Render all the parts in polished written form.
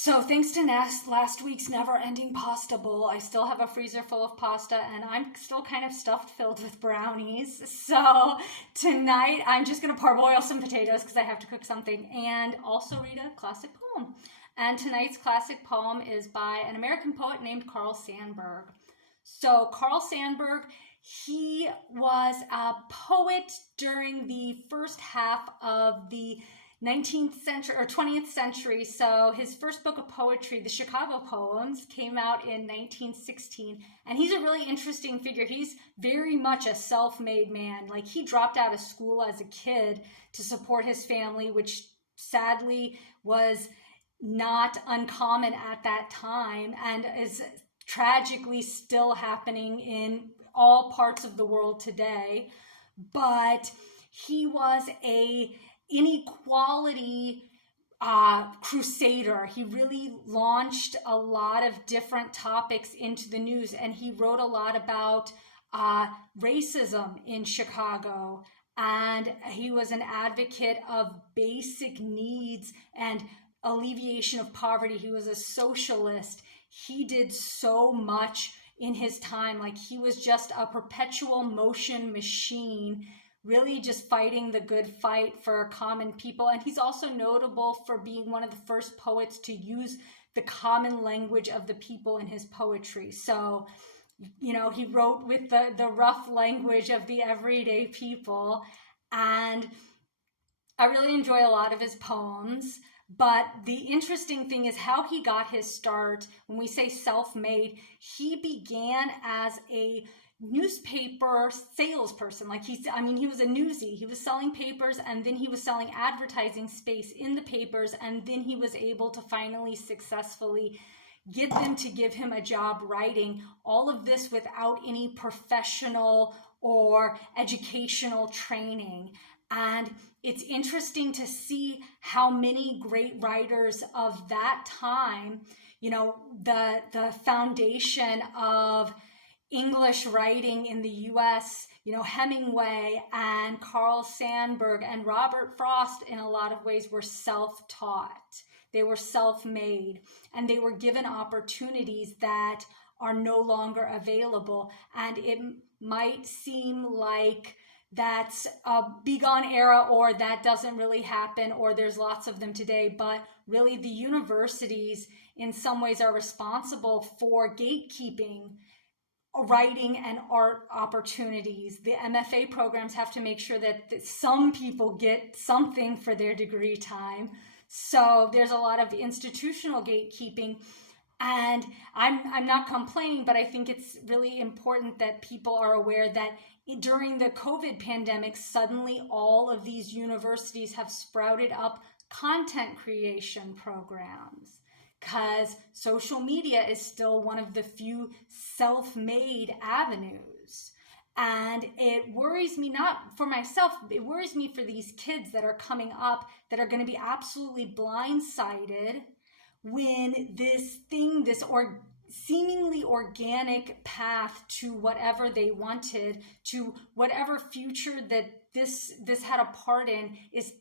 So thanks to last week's never-ending pasta bowl, I still have a freezer full of pasta and I'm still kind of stuffed filled with brownies. So tonight I'm just going to parboil some potatoes because I have to cook something and also read a classic poem. And tonight's classic poem is by an American poet named Carl Sandburg. So Carl Sandburg, he was a poet during the first half of the 19th century or 20th century. So his first book of poetry, the Chicago Poems, came out in 1916. And he's a really interesting figure. He's very much a self-made man. Like, he dropped out of school as a kid to support his family, which sadly was not uncommon at that time and is tragically still happening in all parts of the world today. But he was a inequality crusader. He really launched a lot of different topics into the news, and he wrote a lot about racism in Chicago, and he was an advocate of basic needs and alleviation of poverty. He was a socialist. He did so much in his time. Like, he was just a perpetual motion machine, really just fighting the good fight for common people. And he's also notable for being one of the first poets to use the common language of the people in his poetry. So, you know, he wrote with the rough language of the everyday people. And I really enjoy a lot of his poems. But the interesting thing is how he got his start. When we say self-made, he began as a newspaper salesperson. Like, he was a newsie. He was selling papers, and then he was selling advertising space in the papers, and then he was able to finally successfully get them to give him a job writing. All of this without any professional or educational training. And it's interesting to see how many great writers of that time, you know, the foundation of English writing in the US, you know, Hemingway and Carl Sandburg and Robert Frost, in a lot of ways, were self-taught. They were self-made, and they were given opportunities that are no longer available. And it might seem like that's a bygone era, or that doesn't really happen, or there's lots of them today. But really, the universities in some ways are responsible for gatekeeping writing and art opportunities. The MFA programs have to make sure that some people get something for their degree time. So there's a lot of institutional gatekeeping. And I'm not complaining, but I think it's really important that people are aware that during the COVID pandemic, suddenly all of these universities have sprouted up content creation programs, because social media is still one of the few self-made avenues. And it worries me, not for myself, it worries me for these kids that are coming up that are going to be absolutely blindsided when this seemingly organic path to whatever they wanted, to whatever future that this had a part in, is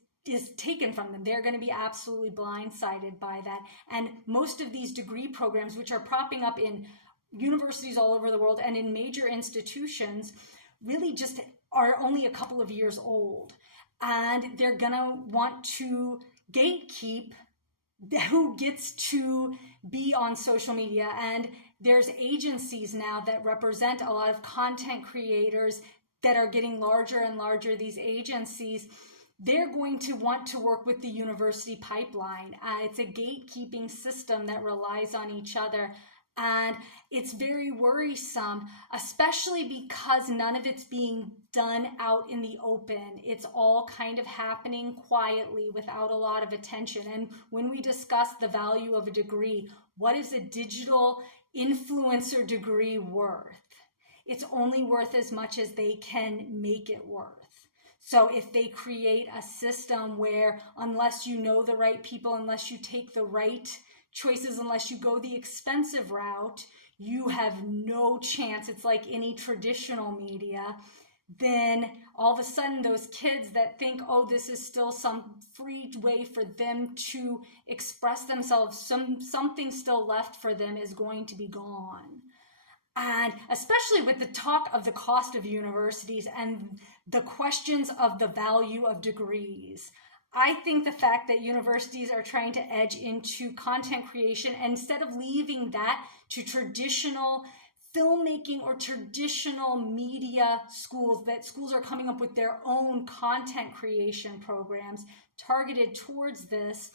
taken from them. They're going to be absolutely blindsided by that. And most of these degree programs, which are propping up in universities all over the world and in major institutions, really just are only a couple of years old. And they're going to want to gatekeep who gets to be on social media. And there's agencies now that represent a lot of content creators that are getting larger and larger. These agencies, they're going to want to work with the university pipeline. It's a gatekeeping system that relies on each other. And it's very worrisome, especially because none of it's being done out in the open. It's all kind of happening quietly without a lot of attention. And when we discuss the value of a degree, what is a digital influencer degree worth? It's only worth as much as they can make it worth. So if they create a system where, unless you know the right people, unless you take the right choices, unless you go the expensive route, you have no chance. It's like any traditional media. then all of a sudden those kids that think, oh, this is still some free way for them to express themselves, something still left for them is going to be gone. And especially with the talk of the cost of universities and the questions of the value of degrees, I think the fact that universities are trying to edge into content creation, and instead of leaving that to traditional filmmaking or traditional media schools, that schools are coming up with their own content creation programs targeted towards this,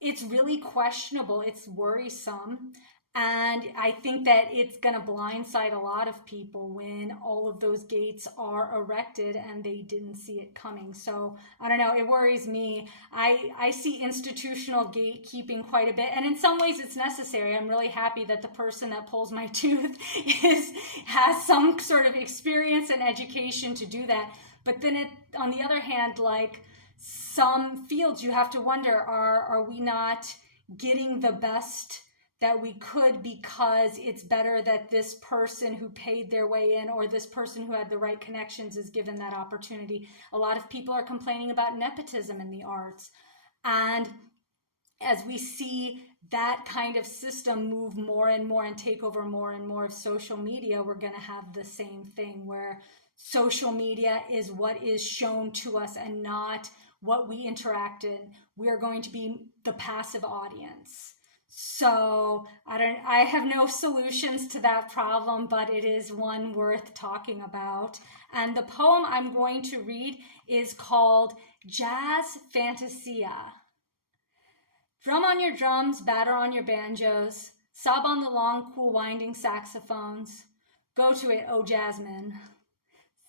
it's really questionable. It's worrisome. And I think that it's going to blindside a lot of people when all of those gates are erected and they didn't see it coming. So I don't know, it worries me. I see institutional gatekeeping quite a bit. And in some ways it's necessary. I'm really happy that the person that pulls my tooth has some sort of experience and education to do that. But then on the other hand, like some fields, you have to wonder, are we not getting the best that we could because it's better that this person who paid their way in or this person who had the right connections is given that opportunity? A lot of people are complaining about nepotism in the arts. And as we see that kind of system move more and more and take over more and more of social media, we're going to have the same thing where social media is what is shown to us and not what we interact in. We're going to be the passive audience. So I have no solutions to that problem, but it is one worth talking about. And the poem I'm going to read is called Jazz Fantasia. Drum on your drums, batter on your banjos, sob on the long, cool, winding saxophones. Go to it, oh Jasmine.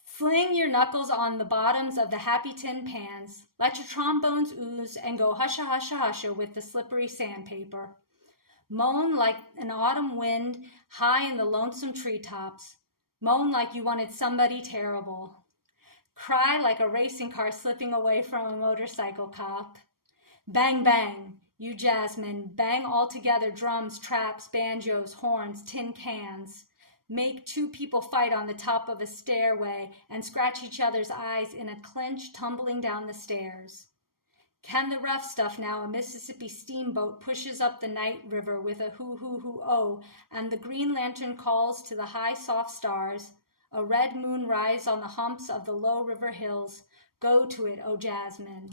Fling your knuckles on the bottoms of the happy tin pans. Let your trombones ooze and go husha husha husha with the slippery sandpaper. Moan like an autumn wind high in the lonesome treetops. Moan like you wanted somebody terrible. Cry like a racing car slipping away from a motorcycle cop. Bang, bang, you Jasmine, bang all together, drums, traps, banjos, horns, tin cans. Make two people fight on the top of a stairway and scratch each other's eyes in a clinch tumbling down the stairs. Can the rough stuff now, a Mississippi steamboat pushes up the night river with a hoo-hoo-hoo-oh, and the green lantern calls to the high soft stars. A red moon rise on the humps of the low river hills. Go to it, oh Jasmine.